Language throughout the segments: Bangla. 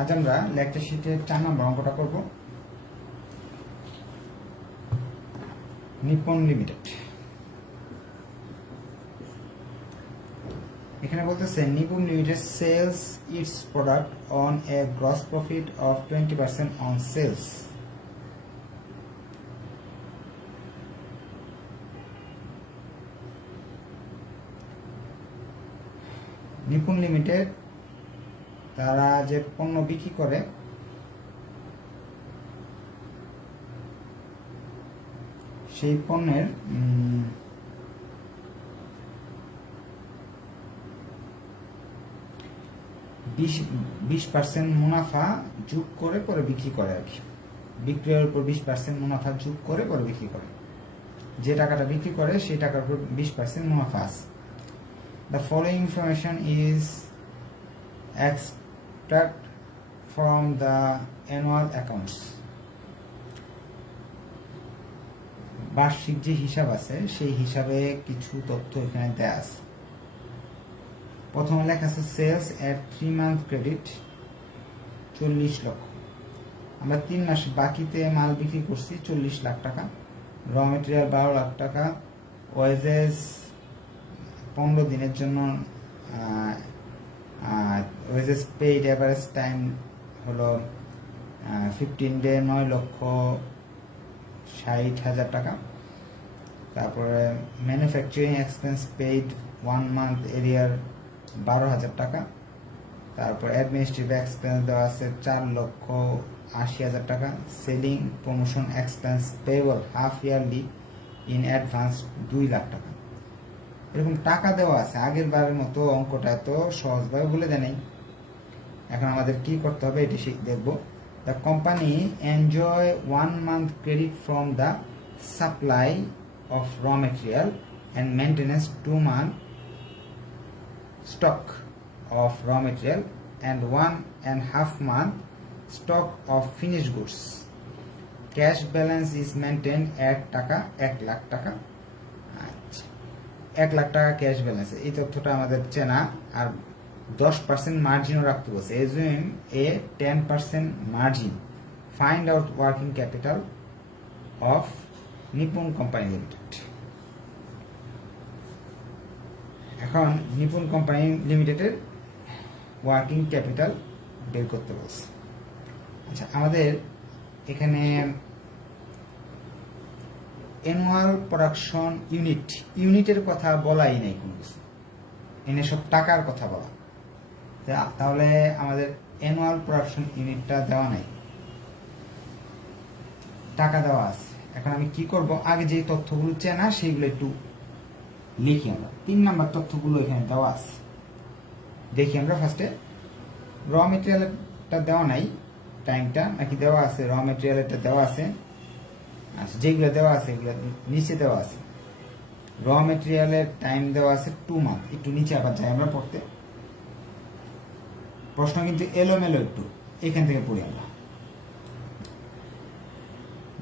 আজ আমরা লেকচার শিটের 4 নম্বর অঙ্কটা করব। Nippon limited. এখানে বলতেছে Nippon limited sells its product on a gross profit of 20% on sales. Nippon limited তারা যে পণ্য বিক্রি করে সেই পণ্যের 20% মুনাফা যোগ করে পরে বিক্রি করে আর কি। বিক্রয়ের উপর 20% মুনাফা যোগ করে পরে বিক্রি করে। যে টাকাটা বিক্রি করে সেই টাকার উপর 20% মুনাফা আছে। The following information is extract from the annual accounts. বার্ষিক যে হিসাব আছে সেই হিসাবে কিছু তথ্য এখানে দেয়া আছে। প্রথমে লেখা আছে সেলস এট 3 month ক্রেডিট 40 লক্ষ। আমরা 3 মাস বাকিতে মাল বিক্রি করছি 40 লাখ টাকা। র মেটেরিয়াল 12 লাখ টাকা। ওয়েজেস 15 দিনের জন্য ওয়েজেস পেইড এভারেজ টাইম হলো 15 ডে 9,60,000 টাকা। তারপরে ম্যানুফ্যাকচারিং এক্সপেন্স পেইড 1 month এরিয়ার 12,000 টাকা। তারপর অ্যাডমিনিস্ট্রেটিভ এক্সপেন্স দেওয়া আছে 4,80,000 টাকা। Selling promotion expense payable half yearly in advance 2 lakh টাকা। এরকম টাকা দেওয়া আছে। আগের বারের মতো অঙ্কটা এত সহজভাবে বলে দেয় নাই। এখন আমাদের কি করতে হবে এটি দেখব। The company enjoy 1 month credit from the supply of raw material and maintenance 2 month stock of raw material and 1.5 month stock of finished goods. Cash balance is maintained at টাকা 1 লাখ টাকা। আচ্ছা, 1 লাখ টাকা ক্যাশ ব্যালেন্স। এই তথ্যটা আমাদের চেনা। আর 10% মার্জিনও রাখতে বলছে। Assume a 10% margin. Find out working capital of Nippon company limited. এখন নিপন কোম্পানি লিমিটেডের ওয়ার্কিং ক্যাপিটাল বের করতে বলছে। আচ্ছা, আমাদের এখানে অ্যানুয়াল প্রোডাকশন ইউনিটের কথা বলাই নাই কোনো কিছু। এনে সব টাকার কথা বলা। তাহলে আমাদের অ্যানুয়াল প্রোডাকশন ইউনিটটা দেওয়া নাই, টাকা দেওয়া আছে। এখন আমি কি করব, আগে যে তথ্যগুলো চেনা সেইগুলো একটু লিখি আমরা। 3 নাম্বার তথ্যগুলো এখানে দেওয়া আছে। দেখি আমরা ফার্স্টে র মেটেরিয়ালটা দেওয়া নাই, টাইমটা নাকি দেওয়া আছে। র মেটেরিয়ালটা দেওয়া আছে। আচ্ছা, যেগুলো দেওয়া আছে এগুলো নিচে দেওয়া আছে। র মেটেরিয়ালের টাইম দেওয়া আছে 2 month। একটু নিচে আবার যাই আমরা পড়তে। প্রশ্ন কিন্তু এলোমেলো একটু, এখান থেকে পড়ি আমরা।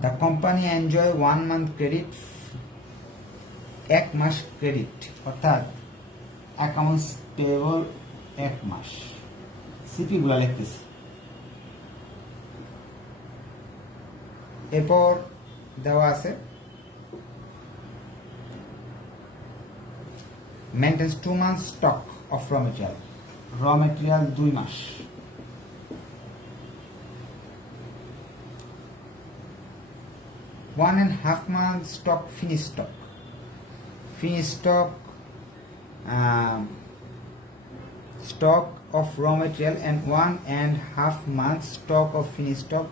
The company enjoy 1 month credit, 1 মাস ক্রেডিট, অর্থাৎ অ্যাকাউন্টস পেয়েবল 1 মাস। সিপি গুলা লিখতেছি। এরপর দেওয়া আছে maintains 2 months stock of raw material. Raw material 2 মাস। One and half month stock finish stock. Finished stock of raw material and 1.5 month stock of finished stock.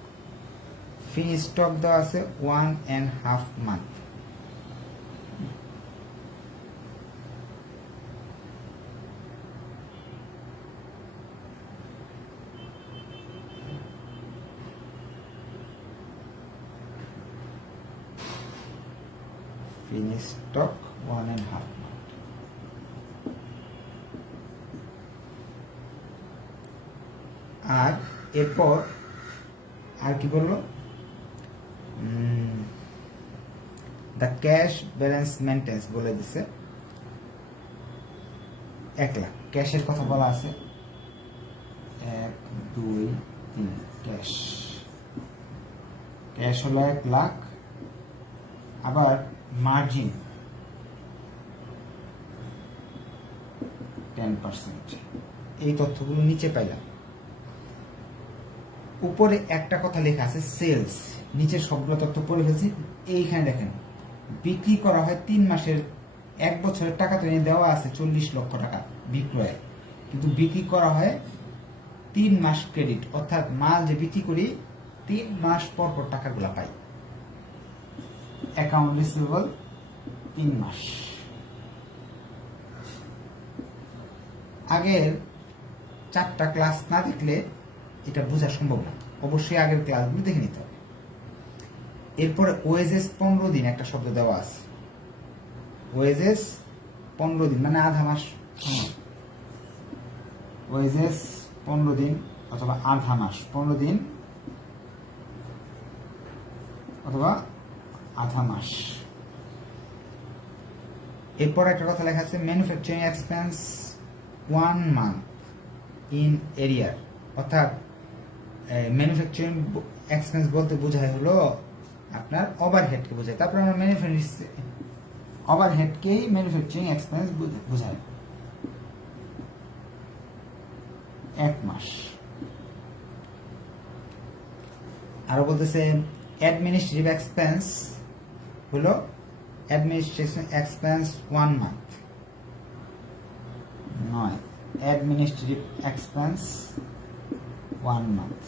Finished stock দেওয়া আছে 1.5 month। Finished stock 1.5 month। আর এরপর আর কি বললো, দ্য ক্যাশ ব্যালেন্স মেনটেন্স বলে দিছে 1 লাখ। ক্যাশের কথা বলা আছে 1 2 3 ক্যাশ, ক্যাশ হলো 1 লাখ। আবার মার্জিন 10%। এই তথ্যগুলো নিচে পাইলাম। উপরে একটা কথা লেখা আছে সেলস, নিচে সবগুলো তথ্য পড়ে ফেলছি। এইখানে দেখেন বিক্রি করা হয় 3 মাসের, 1 বছরের টাকা তো এনে দেওয়া আছে 40 লক্ষ টাকা বিক্রয়, কিন্তু বিক্রি করা হয় 3 মাস ক্রেডিট, অর্থাৎ মাল যে বিক্রি করি 3 মাস পর পর টাকাগুলো পাই। অ্যাকাউন্ট রিসিভেবল 3 মাস। আগের 4টা ক্লাস না দেখলে এটা বোঝা সম্ভব না, অবশ্যই আগের ক্লাসগুলো দেখে নিতে হবে। এরপরে ওয়েজেস 15 দিন একটা শব্দ দেওয়া আছে, ওয়েজেস 15 দিন মানে আধা মাস। ওয়েজেস 15 দিন অথবা আধা মাস, 15 দিন অথবা আধা মাস। এরপর একটা কথা লেখা আছে ম্যানুফ্যাকচারিং এক্সপেন্স 1 মান্থ ইন এরিয়ার, অর্থাৎ ম্যানুফ্যাকচারিং এক্সপেন্স বলতে বোঝায় হলো আপনার ওভারহেডকে বোঝায়। তারপর আমরা ওভারহেডকেই ম্যানুফ্যাকচারিং এক্সপেন্স বোঝায়। 1 মাস। আরো বলতেছে অ্যাডমিনিস্ট্রেটিভ এক্সপেন্স হলো অ্যাডমিনিস্ট্রেশন এক্সপেন্স 1 মান্থ, নয় administrative expense 1 month.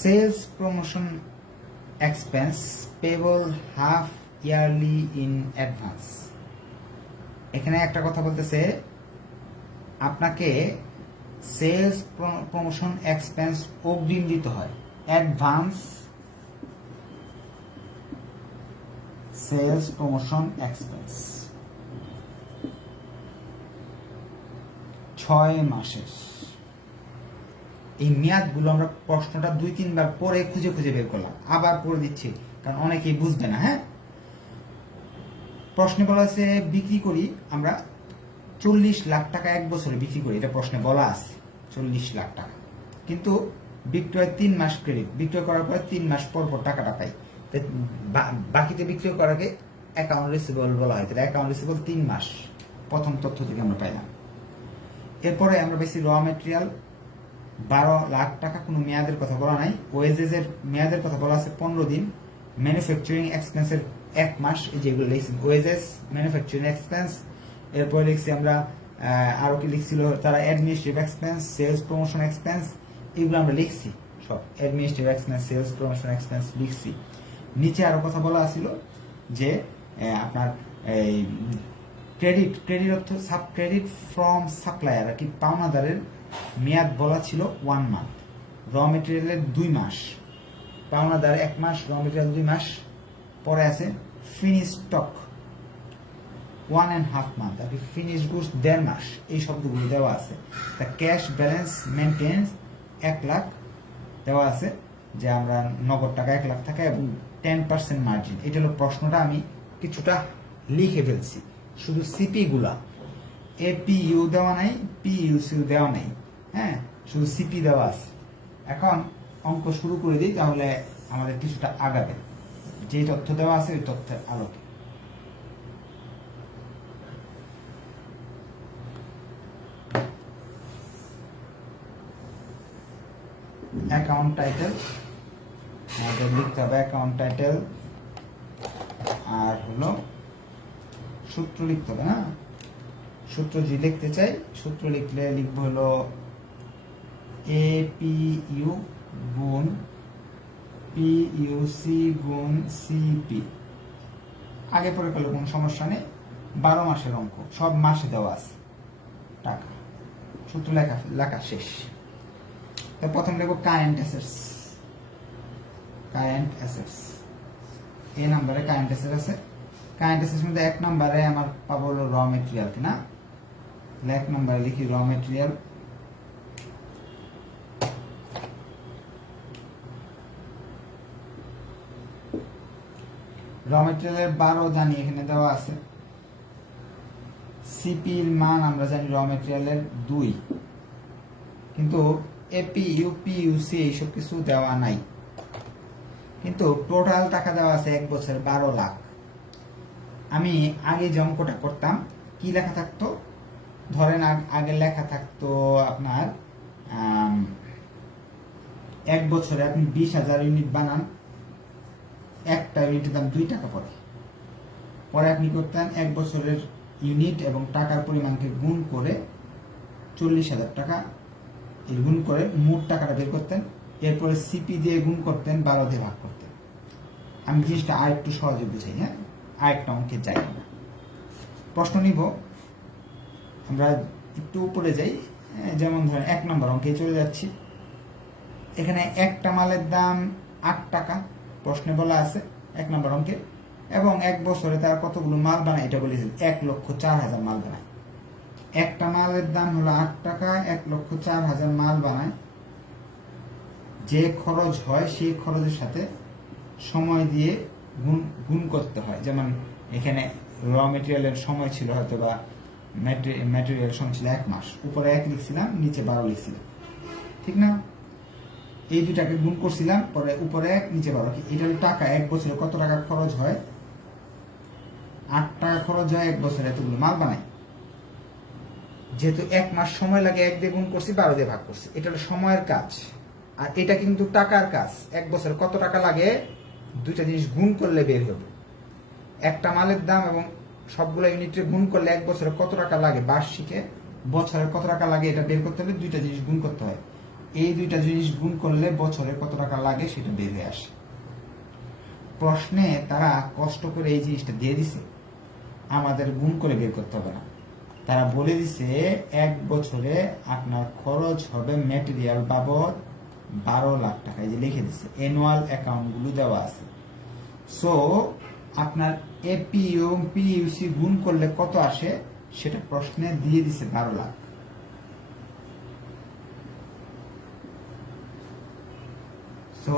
Sales promotion expense payable half yearly in advance. এখানে একটা কথা বলতেছে আপনাকে সেলস প্রমোশন এক্সপেন্স অগ্রিম দিতে হয়, অ্যাডভান্স সেলস প্রমোশন এক্সপেন্স 6 মাসের। এই মেয়াদগুলো আমরা প্রশ্নটা 2-3 বার পরে খুঁজে খুঁজে বের করলাম, আবার করে দিচ্ছি কারণ অনেকেই বুঝবে না। হ্যাঁ, প্রশ্নে বলা আছে বিক্রি করি আমরা 40 লাখ টাকা 1 বছরে বিক্রি করি, এটা প্রশ্নে বলা আছে 40 লাখ টাকা, কিন্তু বিক্রয় 3 মাস ক্রেডিট, বিক্রয় করার পরে 3 মাস পর পর টাকাটা পাই। বাকিতে বিক্রয় করার আগে অ্যাকাউন্ট রিসিভেবল বলা হয়, তাহলে অ্যাকাউন্ট রিসিভেবল 3 মাস প্রথম তথ্য থেকে আমরা পাইলাম। এরপরে আমরা পাইছি র মেটেরিয়াল 12 লাখ টাকা, কোনো মেয়াদের কথা বলা নাই। ওয়েজেস এর মেয়াদের কথা বলা আছে 15 দিন। ম্যানুফ্যাকচারিং এক্সপেন্সের 1 মাস, এই যেগুলো লিখছি ওয়েজেস ম্যানুফ্যাকচারিং এক্সপেন্স। এরপরে লিখছি আমরা আরো কি লিখছিল তারা administrative expense, sales promotion expense, এগুলো আমরা লিখছি সব। Administrative expense, sales promotion expense লিখছি। নিচে আরো কথা বলা ছিল যে আপনার এই ক্রেডিট অর্থ সাব ক্রেডিট ফ্রম সাপ্লায়ার, আর কি পাওনাদারের মেয়াদ বলা ছিল 1 মান্থ। র মেটেরিয়ালের 2 মাস, পাওনাদার 1 মাস, র মেটেরিয়াল 2 মাস। পরে আছে ফিনিশ স্টক 1.5 মান্থ, আর কি ফিনিশ গুডস 1.5 মাস। এই শব্দগুলো দেওয়া আছে। তা ক্যাশ ব্যালেন্স মেনটেন্স 1 লাখ দেওয়া আছে, যে আমরা নগদ টাকা 1 লাখ থাকে এবং 10% মার্জিন। এটা হলো প্রশ্নটা, আমি কিছুটা লিখে ফেলছি, শুধু সিপি গুলা, এপিইউ দেওয়া নাই, পিইউসিউ দেওয়া নাই। হ্যাঁ, শুধু সিপি দেওয়া আছে। এখন অঙ্ক শুরু করে দিই, তাহলে আমাদের কিছুটা আগাবে। যে তথ্য দেওয়া আছে ওই তথ্যের আলোকে। অ্যাকাউন্ট টাইটেল আমাদের লিখতে হবে, অ্যাকাউন্ট টাইটেল, আর হলো সূত্র লিখতে হবে। না, সূত্র যদি লিখতে চাই, সূত্র লিখলে লিখবো হলো এপিইউ গুণ পিইউসি গুণ সিপি। আগে পরে করলে কোনো সমস্যা নেই, 12 মাসের অঙ্ক, সব মাসে দেওয়া আছে টাকা। সূত্র লেখা শেষ। তো প্রথম লিখবো কারেন্ট অ্যাসেটস, কারেন্ট অ্যাসেটস। এই নাম্বারে কারেন্ট অ্যাসেট আছে। কারেন্ট অ্যাসেটস মধ্যে 1 নম্বরে আমার পাবো হলো র মেটেরিয়াল, কিনা 1 নম্বরে লিখি র মেটেরিয়াল। র মেটেরিয়ালের 12 জানি এখানে দেওয়া আছে। সিপির মান আমরা জানি র মেটেরিয়ালের 2, কিন্তু এপি ইউপি ইউসি এইসব কিছু দেওয়া নাই, কিন্তু টোটাল টাকা দেওয়া আছে 1 বছর 12 লাখ। আমি আগে যে অঙ্কটা করতাম কি লেখা থাকতো, ধরেন আগে লেখা থাকতো আপনার 1 বছরে আপনি 20,000 ইউনিট বানান, একটা ইউনিটের দাম 2 টাকা পরে আপনি করতেন 1 বছরের ইউনিট এবং টাকার পরিমাণকে গুণ করে 40,000 টাকা গুণ করে মোট টাকাটা বের করতেন, এরপরে সিপি দিয়ে গুণ করতেন, 12 দিয়ে ভাগ করতেন। আমি জিনিসটা আর একটু সহজে বুঝাই, হ্যাঁ, আরেকটা অঙ্কে যাই না। প্রশ্ন নিব, আমরা একটু উপরে যাই, যেমন ধরেন 1 নম্বর অঙ্কে চলে যাচ্ছি। এখানে একটা মালের দাম 8 টাকা প্রশ্নে বলা আছে 1 নম্বর অঙ্কে, এবং 1 বছরে তারা কতগুলো মাল বানায় এটা বলেছে 1,04,000 মাল বানায়। একটা মালের দাম হলো 8 টাকা, 1,04,000 মাল বানায়। যে খরচ হয় সেই খরচের সাথে সময় দিয়ে গুণ করতে হয়। যেমন এখানে র মেটেরিয়ালের সময় ছিল হয়তো বা ম্যাটেরিয়াল সময় ছিল 1 মাস, উপরে 1 লিখছিলাম, নিচে 12 লিখছিলাম, ঠিক না? এই দুটাকে গুণ করছিলাম, পরে উপরে 1 নিচে 12। এটা হলো টাকা। 1 বছরে কত টাকা খরচ হয়? 8 টাকা খরচ হয় 1 বছরে, এতগুলো মাল বানায়। যেহেতু 1 মাস সময় লাগে, 1 দিয়ে গুণ করছি, 12 দিয়ে ভাগ করছি। এটা হলো সময়ের কাজ, আর এটা কিন্তু টাকার কাজ। 1 বছরে কত টাকা লাগে, দুইটা জিনিস গুণ করলে বের হবে। একটা মালের দাম এবং সবগুলো ইউনিটের গুণ করলে 1 বছরে কত টাকা লাগে বার্ষিকে, বছরে কত টাকা লাগে, এটা বের করতে হলে দুইটা জিনিস গুণ করতে হয়। এই দুইটা জিনিস গুণ করলে বছরে কত টাকা লাগে সেটা বের হয়ে আসে। প্রশ্নে তারা কষ্ট করে এই জিনিসটা দিয়ে দিছে, আমাদের গুণ করে বের করতে হবে না। তারা বলে দিছে 1 বছরে আপনার খরচ হবে ম্যাটেরিয়াল বাবদ 12 লাখ টাকা, এই যে লিখে দিচ্ছে, অ্যানুয়াল অ্যাকাউন্ট গুলো দেওয়া আছে। সো আপনার এপি এবং পিইউসি গুণ করলে কত আসে সেটা প্রশ্নে দিয়ে দিছে 12 লাখ। সো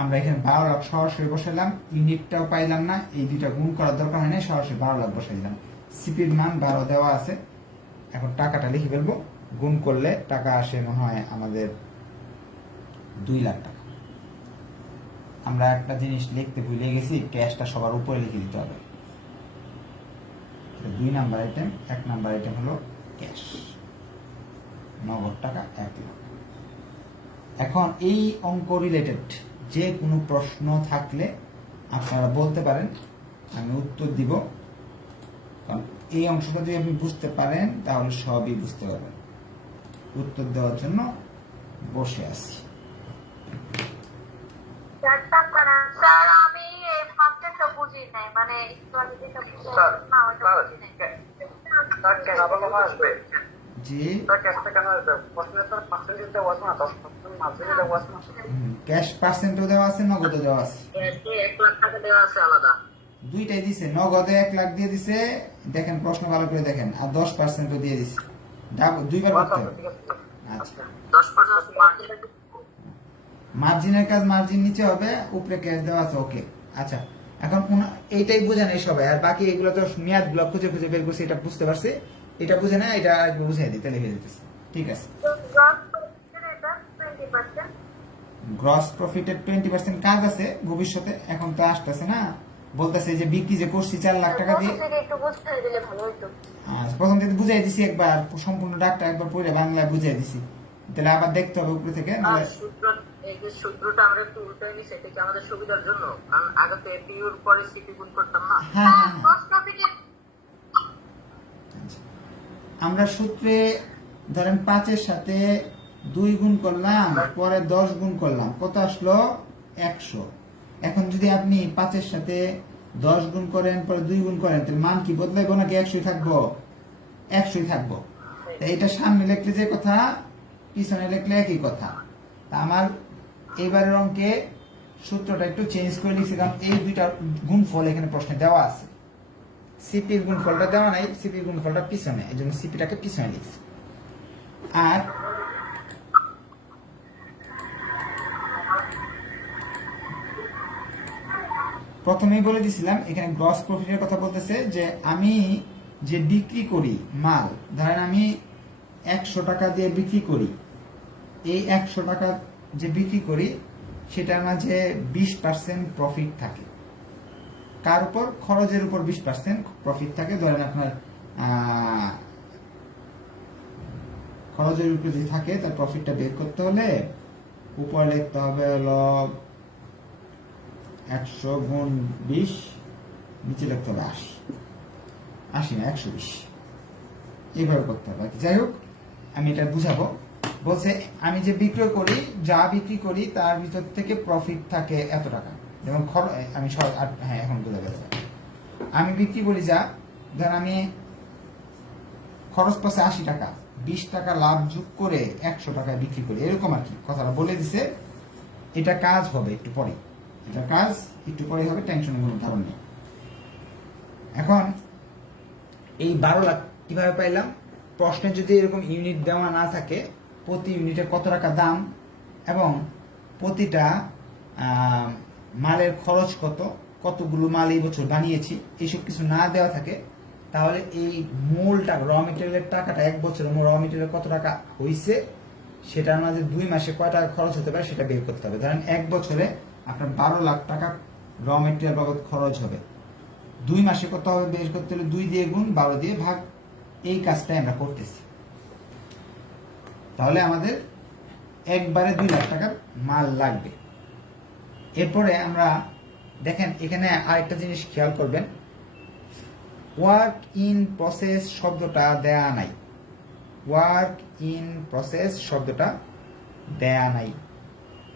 আমরা এখানে 12 লাখ সরাসরি বসাইলাম, ইউনিটটাও পাইলাম না, এই দুইটা গুণ করার দরকার হয় না, সরাসরি 12 লাখ বসাই দিলাম। সিপির মান 12 দেওয়া আছে, এখন টাকাটা লিখে ফেলবো। গুণ করলে টাকা আসে মনে হয় আমাদের 2 লাখ টাকা। আমরা একটা জিনিস লিখতে ভুলে গেছি, ক্যাশটা সবার উপরে লিখে দিতে হবে। 2 নাম্বার আইটেম, 1 নাম্বার আইটেম হলো ক্যাশ, নগদ টাকা 1 লাখ। এখন এই অঙ্ক রিলেটেড যে কোনো প্রশ্ন থাকলে আপনারা বলতে পারেন, আমি উত্তর দিব। কারণ এই অংশটা যদি আপনি বুঝতে পারেন তাহলে সবই বুঝতে পারবেন। উত্তর দেওয়ার জন্য বসে আছি। স্যার আমি এই ফার্স্টটা বুঝি নাই, মানে একটু আগে যেটা বুঝলাম না ওটা বুঝি নাই। স্যার কেন বলা আসবে? জি স্যার ক্যাশটা কেন আসবে? প্রশ্নের স্যার পার্সেন্টেজ দেওয়া আছে না, 10% মার্জিনে দেওয়া আছে না। ক্যাশ পার্সেন্টও দেওয়া আছে, নগদও দেওয়া আছে। 1 লাখ টাকা দেওয়া আছে আলাদা। দুইটাই দিছে, নগদে 1 লাখ দিয়ে দিছে, দেখেন প্রশ্ন ভালো করে দেখেন, আর 10%ও দিয়ে দিছে। দুইবার করতে হবে। আচ্ছা, 10% মার্জিন, মার্জিনের কাজ মার্জিন নিচে হবে, উপরে ক্যাশ দেওয়া আছে, ওকে। আচ্ছা, এখন এইটাই বুঝেন এই সবাই, আর বাকি এগুলো তো মেয়াদ গুলো খুঁজে খুঁজে বের করছে, এটা বুঝতে পারছে, এটা বুঝে না, এটা একটু বুঝাই দিতে লিখে দিতেছে, ঠিক আছে। গ্রস প্রফিটের 20% কাজ আছে ভবিষ্যতে, এখন তো আসতেছে না, বলতেছে যে বিক্রি যে করছি 4 লাখ টাকা দিয়ে, একটু বুঝতে দিলে ভালো হতো। প্রথম থেকে বুঝাই দিছি, একবার সম্পূর্ণ ডাকটা একবার পড়ে বাংলায় বুঝাই দিছি, তাহলে আবার দেখতে হবে উপরে থেকে। এই যে সূত্রটা আমরা একটু উল্টাই নিছি, এটা কি আমাদের সুবিধার জন্য? কারণ আগে তো এপিইউর পরে সিপি গুণ করতাম না। হ্যাঁ, আমরা সূত্রে ধরেন 5 এর সাথে 2 গুণ করলাম, পরে 10 গুণ করলাম, কত আসলো? 100। এখন যদি আপনি 5 এর সাথে 10 গুণ করেন, পরে 2 গুণ করেন, তাহলে মান কি বদলাইবো নাকি 100 থাকবো? 100 থাকবো। এটা সামনে লিখলে যে কথা, পিছনে লিখলে একই কথা। তা আমার এবারের অঙ্কে সূত্রটা একটু চেঞ্জ করে লিখছি, কারণ এই দুইটা গুণফল এখানে প্রশ্নে দেওয়া আছে। সিপির গুণফলটা দেওয়া নাই, সিপির গুণফলটা পিছনে, এই জন্য সিপিটাকে পিছনে লিখছি। আর প্রথমেই বলে দিছিলাম, এখানে গ্রস প্রফিটের কথা বলতেছে যে আমি যে বিক্রি করি মাল, ধরেন আমি 100 টাকা দিয়ে বিক্রি করি, এই 100 টাকা যে বিক্রি করি সেটার মাঝে 20% প্রফিট থাকে। কার উপর? খরচের উপর 20% প্রফিট থাকে। ধরেন আপনার খরচের উপর যদি থাকে তার প্রফিটটা বের করতে হলে উপরে লিখতে হবে হলো 100 গুণ 20, নিচে লিখতে হবে 80 না 120, এইভাবে করতে হবে। যাই হোক, আমি এটা বুঝাবো। বলছে আমি যে বিক্রয় করি, যা বিক্রি করি তার ভিতর থেকে প্রফিট থাকে এত টাকা। যেমন আমি হ্যাঁ এখন বোঝা যাবে। আমি বিক্রি করি যা, ধর আমি খরচ পাচ্ছে 80 টাকা, 20 টাকা লাভ যোগ করে 100 টাকায় বিক্রি করি, এরকম আর কি। কথাটা বলে দিছে। এটা কাজ হবে একটু পরে, এটা কাজ একটু পরে হবে, টেনশনের কোনো কারণ নেই। এখন এই 12 লাখ কিভাবে পাইলাম? প্রশ্নে যদি এরকম ইউনিট দেওয়া না থাকে, প্রতি ইউনিটে কত টাকা দাম এবং প্রতিটা মালের খরচ কত, কতগুলো মাল এই বছর বানিয়েছি, এইসব কিছু না দেওয়া থাকে, তাহলে এই মূল টাকা, র মেটেরিয়ালের টাকাটা, এক বছরে র মেটেরিয়াল কত টাকা হয়েছে সেটার মাঝে 2 মাসে কয় টাকা খরচ হতে পারে সেটা বের করতে হবে। ধরেন এক বছরে আপনার 12 লাখ টাকা র মেটেরিয়াল বাবদ খরচ হবে, 2 মাসে কত হবে বের করতে হলে 2 দিয়ে গুণ, 12 দিয়ে ভাগ। এই কাজটাই আমরা করতেছি। তাহলে আমাদের একবারে 2 লাখ টাকার মাল লাগবে। এরপরে আমরা দেখেন এখানে আরেকটা জিনিস খেয়াল করবেন, ওয়ার্ক ইন প্রসেস শব্দটা দেয়া নাই। ওয়ার্ক ইন প্রসেস শব্দটা দেয়া নাই।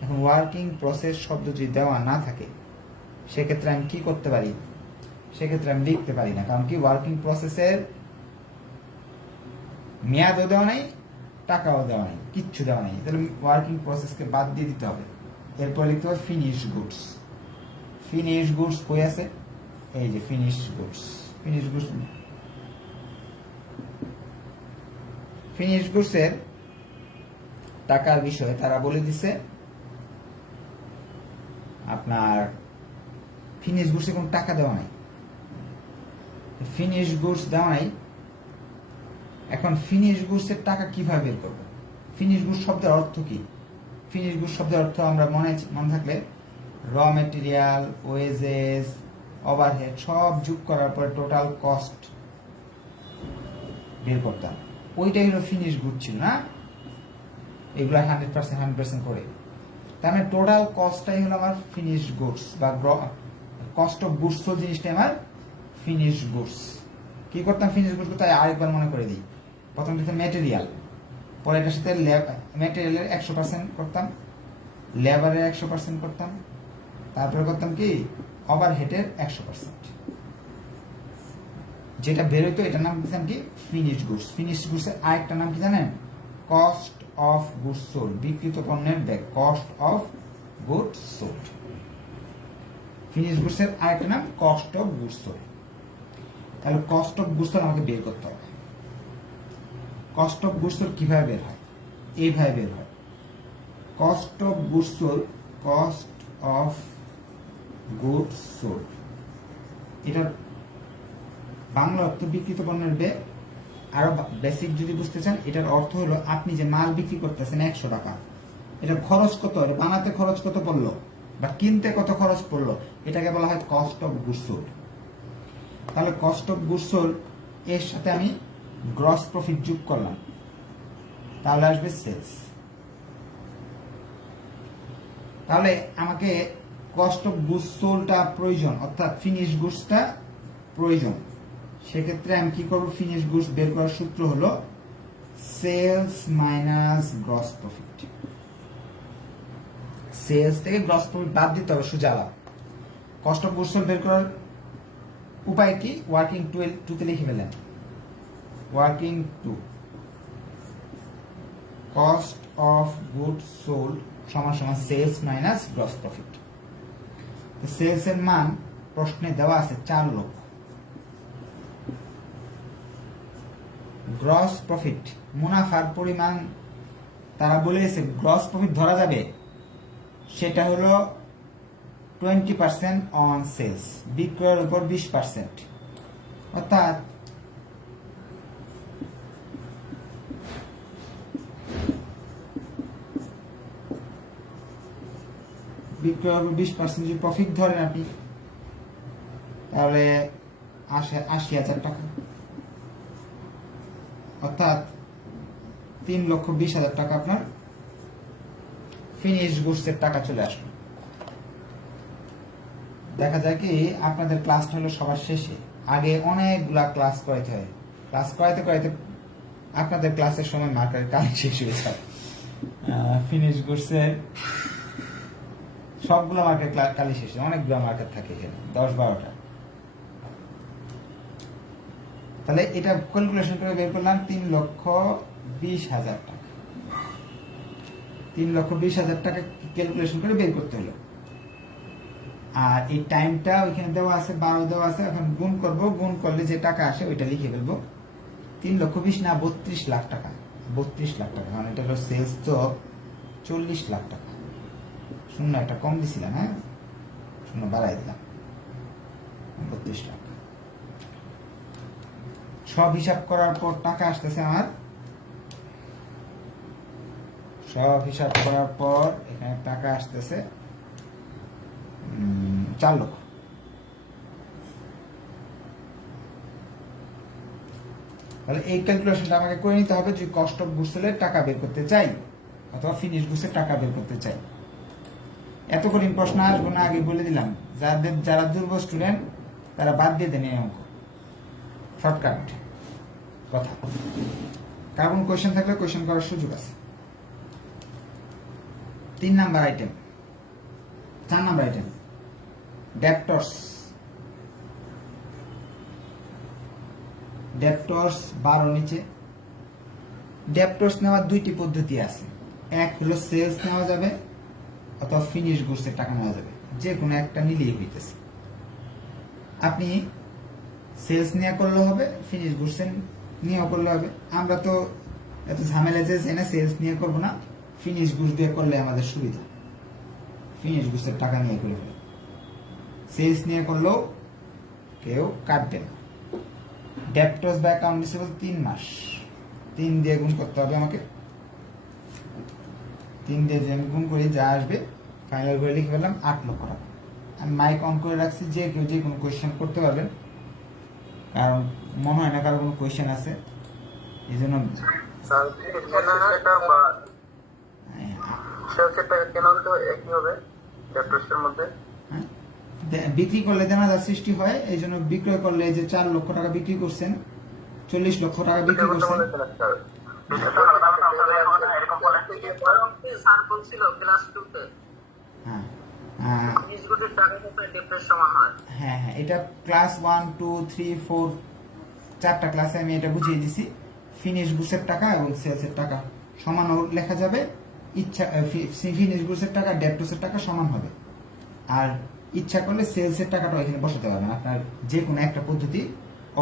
এখন ওয়ার্কিং প্রসেস শব্দ যদি দেওয়া না থাকে সেক্ষেত্রে আমি কি করতে পারি? সেক্ষেত্রে আমি লিখতে পারি না। কারণ কি, ওয়ার্কিং প্রসেসের মেয়াদও দেওয়া নাই, টাকাও দেওয়া নাই, কিচ্ছু দেওয়া নাই। তাহলে ওয়ার্কিং প্রসেসকে বাদ দিয়ে দিতে হবে। এরপর লিখতে হবে ফিনিশ গুডস। ফিনিশ গুডস কই আছে? এই যে finish goods. Finish goods, finish গুডসের টাকার বিষয়ে তারা বলে দিছে আপনার ফিনিশ গুডসে কোনো টাকা দেওয়া নাই, ফিনিশ গুডস দেওয়া নাই। এখন ফিনিশ গুডস এর টাকা কিভাবে বের করবো? ফিনিশ গুডস শব্দের অর্থ কি? ফিনিশ গুডস শব্দের অর্থ আমরা মনে থাকলে র মেটেরিয়াল, ওয়েজেস, ওভারহেড সব যোগ করার পরে টোটাল কস্ট বের করতাম, ওইটাই হলো ফিনিশ গুড ছিল না? এগুলো 100% করে, তার মানে টোটাল কস্টটাই হলো আমার ফিনিশ গুডস, বা কস্ট অফ গুডস জিনিসটা আমার ফিনিশ গুডস। কি করতাম ফিনিশ গুডস? তাই আরেকবার মনে করে দিই। প্রথম দিতে মেটেরিয়াল, পরে এটার সাথে মেটেরিয়ালের 100% করতাম, লেবারের 100% করতাম, তারপরে করতাম কি ওভারহেডের 100%। যেটা বেরোতো এটার নাম দিতাম কি ফিনিশ গুডস। ফিনিশ গুডস এর আরেকটা নাম কি জানেন? কস্ট অফ গুডস সোল্ড, বিক্রিত পণ্যের ব্যয়, cost of goods sold. Finish goods এর আরেকটা নাম কস্ট অফ গুডস সোল্ড। তাহলে কস্ট অফ গুডস সোল্ড আমাকে বের করতে হবে। কস্ট অফ গুডস সোল্ড কিভাবে বের হয়? এইভাবে বের হয়। Cost of goods sold, cost of goods sold, এটার বাংলা অর্থ বিক্রিত পণ্যের ব্যয়। আরো বেসিক যদি বুঝতে চান, এটার অর্থ হলো আপনি যে মাল বিক্রি করতেছেন 100 টাকা, এটা খরচ কত, বানাতে খরচ কত পড়লো বা কিনতে কত খরচ পড়লো, এটাকে বলা হয় কস্ট অফ গুডস সোল্ড। তাহলে কস্ট অফ গুডস সোল্ড এর সাথে আমি গ্রস প্রফিট যোগ করলাম, তাহলে আসবে সেলস। তাহলে আমাকে কস্ট অফ গুডস সোল্ডটা প্রয়োজন, অর্থাৎ ফিনিশ গুডসটা প্রয়োজন। সেক্ষেত্রে আমি কি করবো? ফিনিশ গুডস বের করার সূত্র হলো sales minus gross profit. Sales থেকে গ্রস প্রফিট বাদ দিতে হবে, সোজা লাভ। কস্ট অফ গুডস সোল্ড বের করার উপায় কি? ওয়ার্কিং টুতে লিখে ফেলেন। Working two, cost of goods sold সমান সমান sales minus gross profit. Sales এর মান প্রশ্নে দেওয়া আছে 4 লক্ষ। গ্রস প্রফিট, মুনাফার পরিমাণ তারা বলেছে গ্রস প্রফিট ধরা যাবে, সেটা হলো 20% অন সেলস, বিক্রয়ের উপর 20%। অর্থাৎ বিক্রয় 20% যদি প্রফিট ধরেন আপনি, তাহলে 80,000 টাকা, অর্থাৎ 3,20,000 টাকা আপনার ফিনিশ গুডসের টাকা চলে আসলো। দেখা যায় কি আপনাদের ক্লাসটা হলো সবার শেষে, আগে অনেকগুলা ক্লাস করাইতে হয়, ক্লাস করাইতে করাইতে আপনাদের ক্লাসের সময় মার্কারের কাজ শেষ হয়ে যায়। ফিনিশ গুডসের সবগুলো মার্কেট কালি শেষে, অনেকগুলো মার্কেট থাকে এখানে 10-12টা। তাহলে এটা ক্যালকুলেশন করে বের করলাম 3,20,000 টাকা। 3,20,000 টাকা ক্যালকুলেশন করে বের করতে হলো। আর এই টাইমটা ওইখানে দেওয়া আছে, 12 দেওয়া আছে। এখন গুণ করব, গুণ করলে যে টাকা আসে ওইটা লিখে ফেলবো। 3,20,000 না 32 লাখ টাকা, 32 লাখ টাকা, কারণ এটা হলো সেলস, তো 40 লাখ টাকা। শূন্য একটা কম দিছিলাম, হ্যাঁ, শূন্য বাড়াই দিলাম, 32 লাখ। সব হিসাব করার পর টাকা আসতেছে আমার, সব হিসাব করার পর এখানে টাকা আসতেছে 4 লক্ষ। তাহলে এই ক্যালকুলেশনটা আমাকে করে নিতে হবে যদি কস্ট অফ গুডস এর টাকা বের করতে চাই অথবা ফিনিশ গুডসের টাকা বের করতে চাই। এত কঠিন প্রশ্ন আসবো না, আগে বলে দিলাম। যারা দুর্বল স্টুডেন্ট তারা বাদ দিয়ে দেন এই অঙ্ক, শর্টকাট কথা। কারণ কোয়েশ্চেন থাকলে কোয়েশ্চেন করার সুযোগ আছে। 3 number item, 4 number item, debtors. Debtors 12 নিচে। ডেপ্টরস নেওয়ার দুইটি পদ্ধতি আছে, এক হলো সেলস নেওয়া যাবে অথবা ফিনিশ গুডসের টাকা নেওয়া যাবে, যে কোনো একটা নিলেই হইতেছে। আপনি সেলস নিয়ে করলে হবে, ফিনিশ গুডস নিয়ে করলে হবে। আমরা তো এত ঝামেলা যে এনে সেলস নিয়ে করবো না, ফিনিশ গুডস দিয়ে করলে আমাদের সুবিধা। ফিনিশ গুডসের টাকা নিয়ে করে ফেলে, সেলস নিয়ে করলেও কেউ কাটবে না। ডেপ্টরস বা অ্যাকাউন্ট রিসিভেবল 3 মাস, 3 দিয়ে গুণ করতে হবে আমাকে। 3 দিয়ে যে আমি গুণ করি যা আসবে ফাইনাল করে লিখে ফেললাম 8 লক্ষ টাকা। আমি মাইক অন করে রাখছি, যে কেউ যে কোনো কোয়েশ্চেন করতে পারবেন, কারণ মনে হয় না কারো কোনো কোয়েশ্চেন আছে, এই জন্য বিক্রি করলে দেনাদার সৃষ্টি হয়। এই জন্য বিক্রয় করলে যে 4 লক্ষ টাকা বিক্রি করছেন, 40 লক্ষ টাকা বিক্রি করছেন, হ্যাঁ হ্যাঁ, এটা ক্লাস 1, 2, 3, 4 4টা ক্লাসে আমি এটা বুঝিয়ে দিছি। ফিনিশ গুডসের টাকা এবং সেলসের টাকা সমান লেখা যাবে। ইচ্ছা ফিনিশ গুডসের টাকা ডেপ্টরসের টাকা সমান হবে, আর ইচ্ছা করলে সেলসের টাকাটা এখানে বসাতে পারবেন। আপনার যে কোনো একটা পদ্ধতি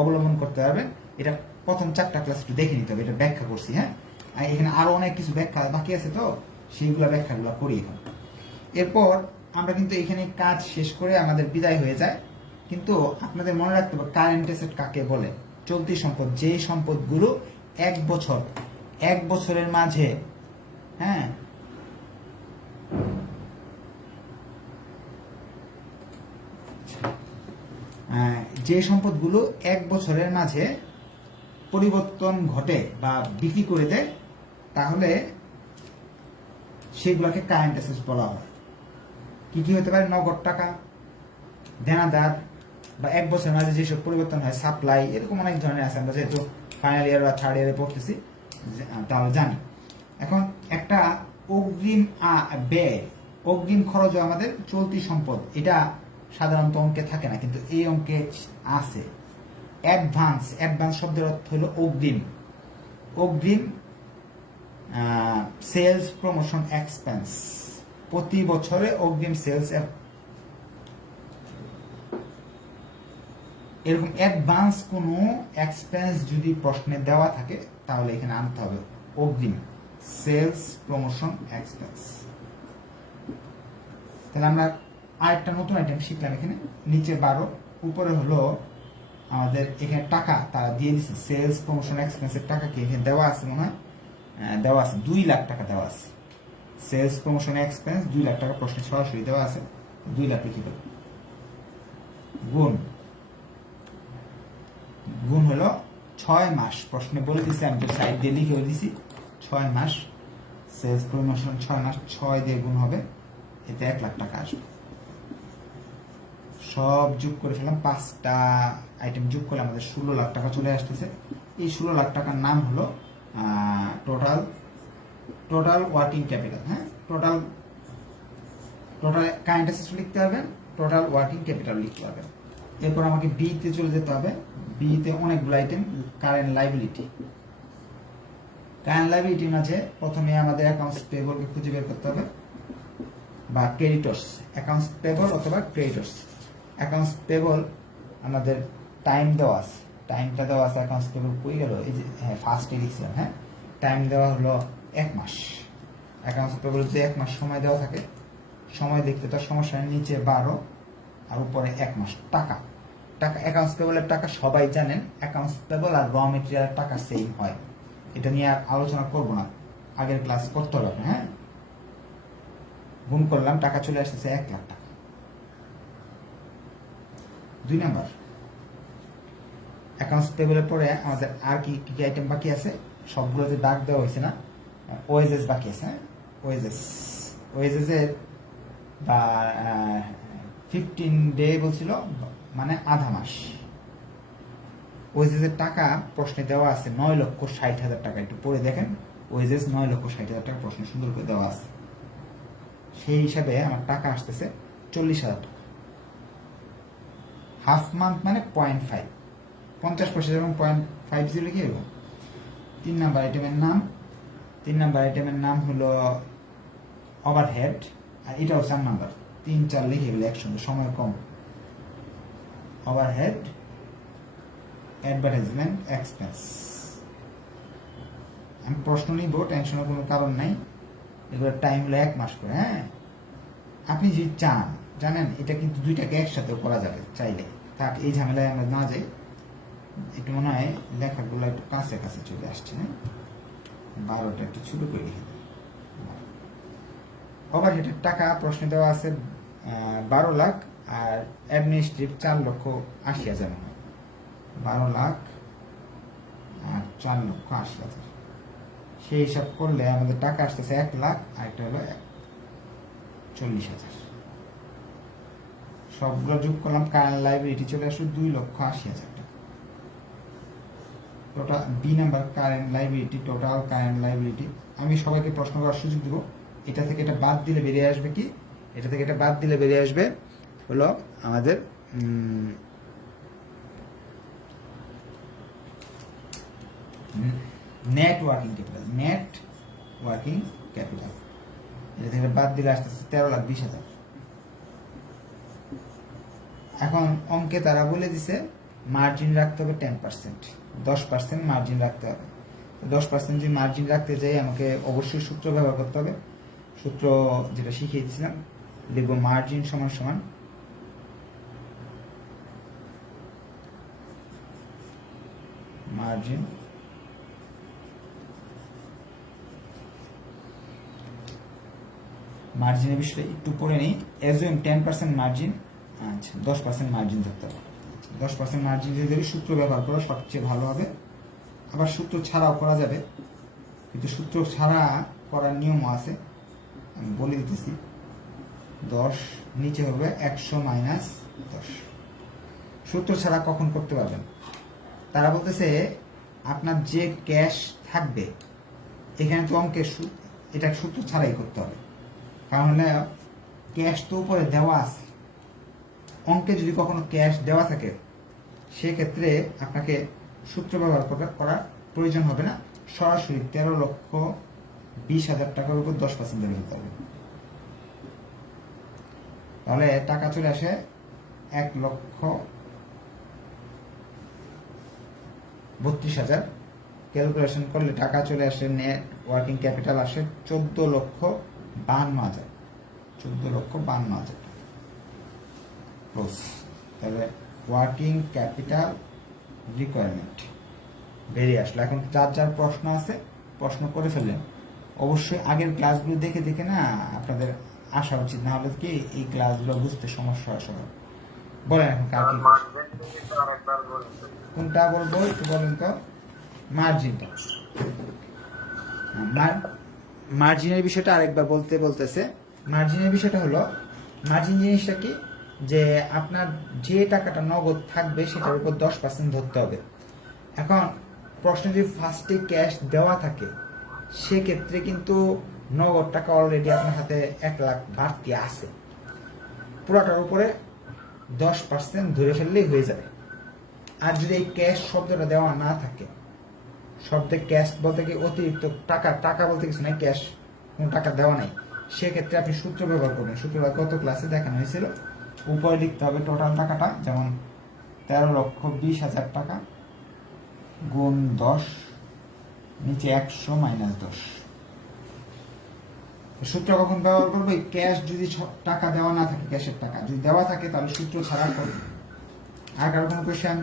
অবলম্বন করতে পারবেন। এটা প্রথম 4টা ক্লাস একটু দেখে নিতে হবে, এটা ব্যাখ্যা করছি। হ্যাঁ, এখানে আরো অনেক কিছু ব্যাখ্যা বাকি আছে, তো সেইগুলা ব্যাখ্যাগুলো করি এখন। এরপর আমরা কিন্তু এখানে কাজ শেষ করে আমাদের বিদায় হয়ে যায়। কিন্তু আপনাদের মনে রাখতে হবে কারেন্ট অ্যাসেট কাকে বলে। চলতি সম্পদ, যেই সম্পদগুলো 1 বছরের মাঝে, হ্যাঁ, যে সম্পদগুলো 1 বছরের মাঝে পরিবর্তন ঘটে বা বিক্রি করে দেয়, তাহলে সেগুলোকে কারেন্ট অ্যাসেট বলা হয়। কি কি হতে পারে? নগদ টাকা, দেনাদার, বা 1 বছরের মাঝে যেসব পরিবর্তন হয়, সাপ্লাই, এরকম অনেক ধরনের আছে। আমরা যেহেতু ফাইনাল ইয়ার বা থার্ড ইয়ারে পড়তেছি তাহলে জানি। এখন একটা অগ্রিম ব্যয়, অগ্রিম খরচ আমাদের চলতি সম্পদ। এটা সাধারণত অঙ্কে থাকে না, কিন্তু এই অঙ্কে আছে। অ্যাডভান্স, অ্যাডভান্স শব্দের অর্থ হলো অগ্রিম। অগ্রিম সেলস প্রমোশন এক্সপেন্স, প্রতি বছরে অগ্রিম সেলস, এরকম অ্যাডভান্স কোনো এক্সপেন্স যদি প্রশ্নে দেওয়া থাকে তাহলে এখানে আনতে হবে অগ্রিম সেলস প্রমোশন এক্সপেন্স। তাহলে আমরা আরেকটা নতুন আইটেম শিখলাম এখানে। নিচে 12, উপরে হলো আমাদের এখানে টাকা তারা দিয়ে দিচ্ছে। সেলস প্রমোশন এক্সপেন্সের টাকা কি এখানে দেওয়া আছে? মনে হয় দেওয়া আছে, 2 লাখ টাকা দেওয়া আছে। সেলস প্রমোশন এক্সপেন্স 2 লাখ টাকা প্রশ্নে সরাসরি দেওয়া আছে, 2 লাখ লিখে দেবো। গুণ হলো 6 মাস, প্রশ্নে বলে দিছি, আমি তো সাইড দিয়ে লিখেও দিছি 6 মাস সেলস প্রমোশন 6 মাস, 6 দিয়ে গুণ হবে, এতে 1 লাখ টাকা আসবে। সব যোগ করে ফেলাম, 5টা আইটেম যোগ করলে আমাদের 16 লাখ টাকা চলে আসতেছে। এই 16 লাখ টাকার নাম হলো টোটাল ওয়ার্কিং ক্যাপিটাল। হ্যাঁ, টোটাল কারেন্ট অ্যাসেটস লিখতে হবে, টোটাল ওয়ার্কিং ক্যাপিটাল লিখতে হবে। এরপর আমাকে বি তে চলে যেতে হবে। বি তে অনেকগুলো আইটেম, কারেন্ট লাইবিলিটি। কারেন্ট লাইবিলিটির মাঝে প্রথমে আমাদের অ্যাকাউন্টস পেবলকে খুঁজে বের করতে হবে, বা ক্রেডিটর্স, অ্যাকাউন্টস পেবল অথবা ক্রেডিটর্স। অ্যাকাউন্টস পেবল আমাদের টাইম দেওয়া আছে, টাইমটা দেওয়া আছে। অ্যাকাউন্টস পেবল কই গেল, এই যে হ্যাঁ ফার্স্টে লিখছিলাম। হ্যাঁ, টাইম দেওয়া হলো 1 মাস। অ্যাকাউন্টস পেবল যদি 1 মাস সময় দেওয়া থাকে, সময় দেখতে তো সমস্যা নেই, নিচে 12 আর উপরে 1 মাস। টাকা অ্যাকাউন্টস পেবলের টাকা সবাই জানেন, অ্যাকাউন্টস পেবল আর র মেটেরিয়ালের টাকা সেম হয়, এটা নিয়ে আর আলোচনা করব না, আগের ক্লাস করতে হবে। হ্যাঁ, গুণ করলাম, টাকা চলে আসতেছে 1 লাখ টাকা। 2 নাম্বার, অ্যাকাউন্টস পেবলের পরে আমাদের আর কি কি আইটেম বাকি আছে, সবগুলোতে দাগ দেওয়া হয়েছে না। ওয়েজেস বাকি আছে। হ্যাঁ, ওয়েজেসের বা 15 ডে বলছিল, মানে আধা মাস। ওয়েজেসের টাকা প্রশ্নে দেওয়া আছে 9,60,000 টাকা। একটু পরে দেখেন, ওয়েজেস 9,60,000 টাকা প্রশ্নে সুন্দর করে দেওয়া আছে। সেই হিসাবে আমার টাকা আসতেছে 40,000 টাকা। হাফ মান্থ মানে 0.5, 50% এবং 0.50 লিখে দেবো। 3 নাম্বার আইটেমের নাম হলো ওভারহেড, আর এটাও 4 নাম্বার। 3, 4 লিখে গেলে একসঙ্গে, সময় কম। Overhead, advertisement expense. আমি প্রশ্ন নিব, টেনশনের কোনো কারণ নাই। এগুলো টাইম হলো 1 মাস করে। হ্যাঁ, আপনি যদি চান, জানেন এটা কিন্তু দুইটাকে একসাথেও করা যাবে চাইলে। থাক, এই ঝামেলায় আমরা না যাই। একটু মনে হয় লেখাগুলো একটু কাছে কাছে চলে আসছে। হ্যাঁ, 12টা একটু ছোট করে লিখে দিই। ওভারহেডের টাকা প্রশ্নে দেওয়া আছে 12 লাখ, আর অ্যাডমিনিস্ট্রেটিভ 4,80,000। 12 লাখ আর 4,80,000, সেই হিসাব করলে আমাদের টাকা আসতেছে 1 লাখ, আর একটা হলো 40,000। সবগুলো যোগ করলাম, কারেন্ট লাইবিলিটি চলে আসলো 2,80,000 টাকা। Total B number current liability, total current liability. আমি সবাইকে প্রশ্ন করার সুযোগ দেবো। এটা থেকে এটা বাদ দিলে বেরিয়ে আসবে কি, এটা থেকে এটা বাদ দিলে বেরিয়ে আসবে হলো আমাদের নেট ওয়ার্কিং ক্যাপিটাল। এটা থেকে বাদ দিলে আসতেছে 13,20,000। এখন অঙ্কে তারা বলে দিছে মার্জিন রাখতে হবে 10%, 10% মার্জিন রাখতে হবে। 10% যদি মার্জিন রাখতে যাই, আমাকে অবশ্যই সূত্র ব্যবহার করতে হবে। সূত্র যেটা শিখিয়ে দিয়েছিলাম, লিখব মার্জিন সমান সমান মার্জিনের বিষয়টা একটু পড়ে নেই। অ্যাজিউম 10% মার্জিন, আচ্ছা 10% মার্জিন ধরতে হবে। 10% মার্জিন যদি ধরি, সূত্র ব্যবহার করা সবচেয়ে ভালো হবে। আবার সূত্র ছাড়াও করা যাবে, কিন্তু সূত্র ছাড়া করার নিয়মও আছে, আমি বলে দিতেছি। 10 নিচে হবে 100 মাইনাস 10। সূত্র ছাড়া কখন করতে পারবেন? তারা বলতেছে আপনার যে ক্যাশ থাকবে, এখানে তো অঙ্কে এটা সূত্র ছাড়াই করতে হবে, কারণ হলে ক্যাশ তো উপরে দেওয়া আছে। অঙ্কে যদি কখনো ক্যাশ দেওয়া থাকে, সেক্ষেত্রে আপনাকে সূত্র ব্যবহার করার প্রয়োজন হবে না। সরাসরি 13,20,000 টাকার উপর 10% ধরে নিতে হবে। তাহলে টাকা চলে আসে 1,32,000। ক্যালকুলেশন করলে টাকা চলে আসে, নেট ওয়ার্কিং ক্যাপিটাল আসে 14,52,000। 14,52,000 টাকা। তাহলে ওয়ার্কিং ক্যাপিটাল রিকোয়ারমেন্ট বেরিয়ে আসলো। এখন যার যার প্রশ্ন আছে, প্রশ্ন করে ফেললেন। অবশ্যই আগের ক্লাসগুলো দেখে দেখে না আপনাদের আসা উচিত, না হলে কি এই ক্লাসগুলো বুঝতে সমস্যা হয় সবার। বলেন এখন কার কি কোনটা বলবো একটু বলেন তো। মার্জিনটা, মার্জিনের বিষয়টা আরেকবার বলতেছে। মার্জিনের বিষয়টা হলো, মার্জিন জিনিসটা কি, যে আপনার যে টাকাটা নগদ থাকবে সেটার উপর 10% ধরতে হবে। এখন প্রশ্ন যদি ফার্স্টে ক্যাশ দেওয়া থাকে সেক্ষেত্রে কিন্তু নগদ টাকা অলরেডি আপনার হাতে 1 লাখ বাড়তি আছে, পুরোটার উপরে 10% ধরে ফেললেই হয়ে যাবে। আর যদি এই ক্যাশ শব্দটা দেওয়া না থাকে, শব্দে ক্যাশ বলতে কি অতিরিক্ত টাকা, টাকা বলতে কিছু নাই, ক্যাশ কোনো টাকা দেওয়া নাই, সেক্ষেত্রে আপনি সূত্র ব্যবহার করবেন। সূত্রটা গত ক্লাসে দেখানো হয়েছিল। উপরে লিখতে হবে টোটাল টাকাটা, যেমন 13,20,000 টাকা গুণ 10, নিচে 100 মাইনাস 10। সূত্র কখন ব্যবহার করবো? ক্যাশ যদি টাকা দেওয়া না থাকে, ক্যাশের টাকা যদি দেওয়া থাকে তাহলে সূত্র ছাড়া করবে। আর কারো কোনো কোয়েশ্চেন?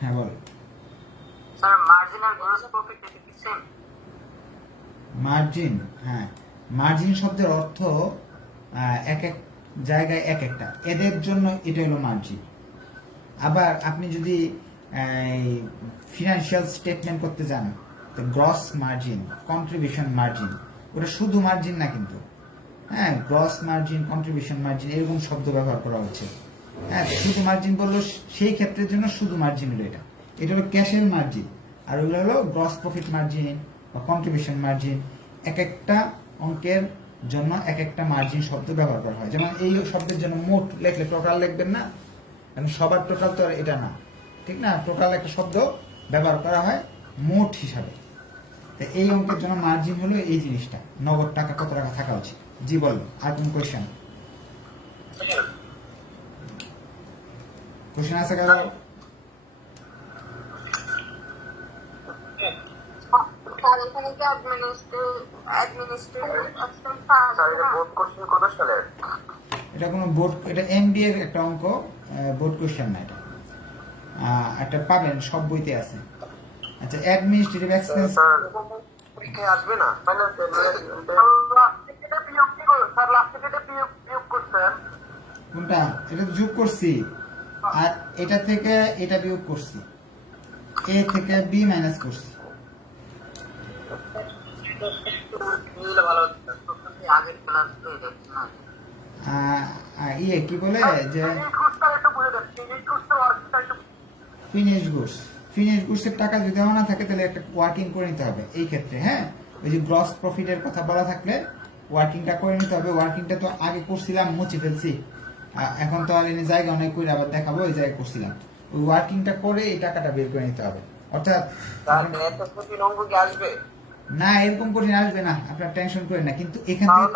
হ্যাঁ বল। মার্জিন, হ্যাঁ, মার্জিন শব্দের অর্থ এক এক জায়গায় এক একটা, এদের জন্য এটা হলো মার্জিন। আবার আপনি যদি ফিনান্সিয়াল স্টেটমেন্ট করতে যান, তো গ্রস মার্জিন, কন্ট্রিবিউশন মার্জিন, ওটা শুধু মার্জিন না কিন্তু, হ্যাঁ, গ্রস মার্জিন, কন্ট্রিবিউশন মার্জিন এরকম শব্দ ব্যবহার করা হচ্ছে। হ্যাঁ, শুধু মার্জিন বললো সেই ক্ষেত্রের জন্য শুধু মার্জিন হলো এটা, এটা হলো ক্যাশের মার্জিন। আর ওগুলো হলো গ্রস প্রফিট মার্জিন বা কন্ট্রিবিউশন মার্জিন। এক একটা অঙ্কের জন্য এক একটা মার্জিন শব্দ ব্যবহার করা হয়। যেমন এই শব্দের জন্য মোট লিখলে টোটাল লিখবেন না, কারণ সবার টোটাল তো এটা না, ঠিক না? টোটাল একটা শব্দ ব্যবহার করা হয় মোট হিসাবে। তো এই অঙ্কের জন্য মার্জিন হলো এই জিনিসটা, নগদ টাকা কত টাকা থাকা উচিত। জি বল, আর কোন কোয়েশ্চেন? কোয়েশ্চেন আছে কারো? এটা কোনো বোর্ড, এটা এমবিএ এর একটা অঙ্ক, বোর্ড কোয়েশ্চেন না এটা। একটা পাবেন, সব বইতে আছে। আচ্ছা, অ্যাডমিনিস্ট্রেটিভ এক্সপেন্স আসবে না, কোনটা? এটা যোগ করছি, আর এটা থেকে এটা বিয়োগ করছি, এ থেকে বি মাইনাস করছি। ইয়ে কি বলে যে ফিনিশ গুডস, ফিনিশ গুডসের টাকা যদি দেওয়া না থাকে তাহলে একটা ওয়ার্কিং করে নিতে হবে এই ক্ষেত্রে। হ্যাঁ, ওই যে গ্রস প্রফিটের কথা বলা থাকলে ওয়ার্কিংটা করে নিতে হবে। ওয়ার্কিংটা তো আগে করছিলাম, মুছে ফেলছি, এখন তো আর এনে জায়গা অনেক করে আবার দেখাবো, ওই জায়গায় করছিলাম। ওই ওয়ার্কিংটা করে এই টাকাটা বের করে নিতে হবে। অর্থাৎ আসবে না, এরকম কঠিন আসবে না, আপনার টেনশন করেন না। কিন্তু এখান থেকে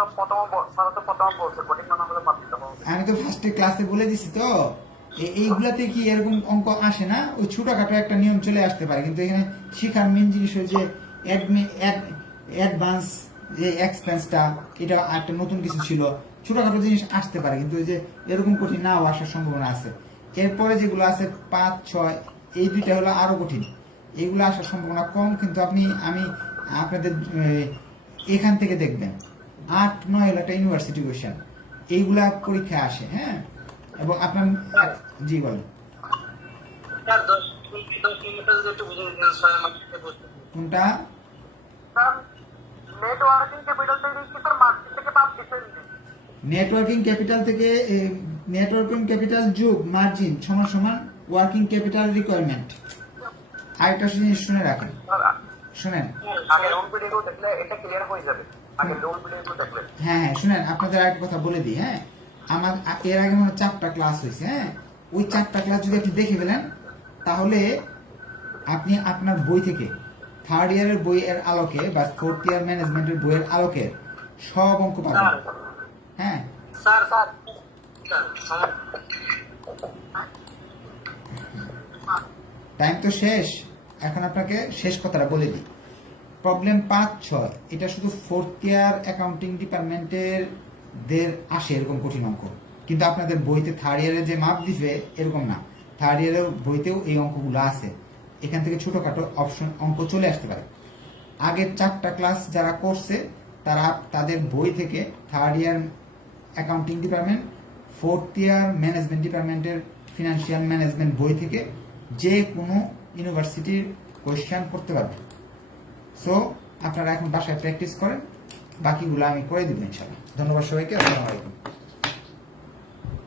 আমি তো ফার্স্টে ক্লাসে বলে দিছি তো, এইগুলাতে কি এরকম অঙ্ক আসে না, ওই ছোটখাটো একটা নিয়ম চলে আসতে পারে। কিন্তু এখানে শিখার মেন জিনিস হচ্ছে যে অ্যাডভান্স যে এক্সপেন্সটা, এটা একটা নতুন কিছু ছিল, ছোটখাটো জিনিস আসতে পারে, কিন্তু ওই যে এরকম কঠিন নাও আসার সম্ভাবনা আছে। এরপরে যেগুলো আছে 5, 6, এই দুইটা হলো আরো কঠিন, এগুলো আসার সম্ভাবনা কম। কিন্তু আমি আপনাদের এখান থেকে দেখবেন 8, 9 হলো একটা ইউনিভার্সিটি কোয়েশ্চেন, এইগুলা পরীক্ষায় আসে। হ্যাঁ, এবং আপনার জি বলেন কোনটা? নেটওয়ার্কিং ক্যাপিটাল থেকে, নেটওয়ার্কিং ক্যাপিটাল যোগ মার্জিন সমান সমান ওয়ার্কিং ক্যাপিটাল রিকোয়ারমেন্ট। আরেকটা জিনিস শুনে রাখেন, শুনেন, হ্যাঁ হ্যাঁ শুনেন, আপনাদের আরেকটা কথা বলে দিই। হ্যাঁ, আমার এর আগে মনে 4টা ক্লাস হয়েছে। হ্যাঁ, ওই 4টা ক্লাস যদি আপনি দেখে ফেলেন তাহলে আপনি আপনার বই থেকে থার্ড ইয়ারের বইয়ের আলোকে বা 4th ইয়ার ম্যানেজমেন্টের বইয়ের আলোকে সব অঙ্ক পাবেন। হ্যাঁ টাইম তো শেষ, এখন আপনাকে শেষ কথাটা বলে দিই। প্রবলেম 5, 6 এটা শুধু 4th ইয়ার অ্যাকাউন্টিং ডিপার্টমেন্টের দের আসে এরকম কঠিন অঙ্ক, কিন্তু আপনাদের বইতে থার্ড ইয়ারের যে মাপ দিবে এরকম না, থার্ড ইয়ারের বইতেও এই অঙ্কগুলো আছে। এখান থেকে ছোটখাটো অপশন অঙ্ক চলে আসতে পারে। আগের 4টা ক্লাস যারা করছে তারা তাদের বই থেকে third year accounting department, fourth year management ডিপার্টমেন্টের ফিনান্সিয়াল ম্যানেজমেন্ট বই থেকে যে কোনো ইউনিভার্সিটির কোয়েশ্চেন করতে পারবে। সো আপনারা এখন বাসায় প্র্যাকটিস করেন, বাকিগুলো আমি করে দিব ইনশাআল্লাহ। ধন্যবাদ সবাইকে, আসসালামু আলাইকুম।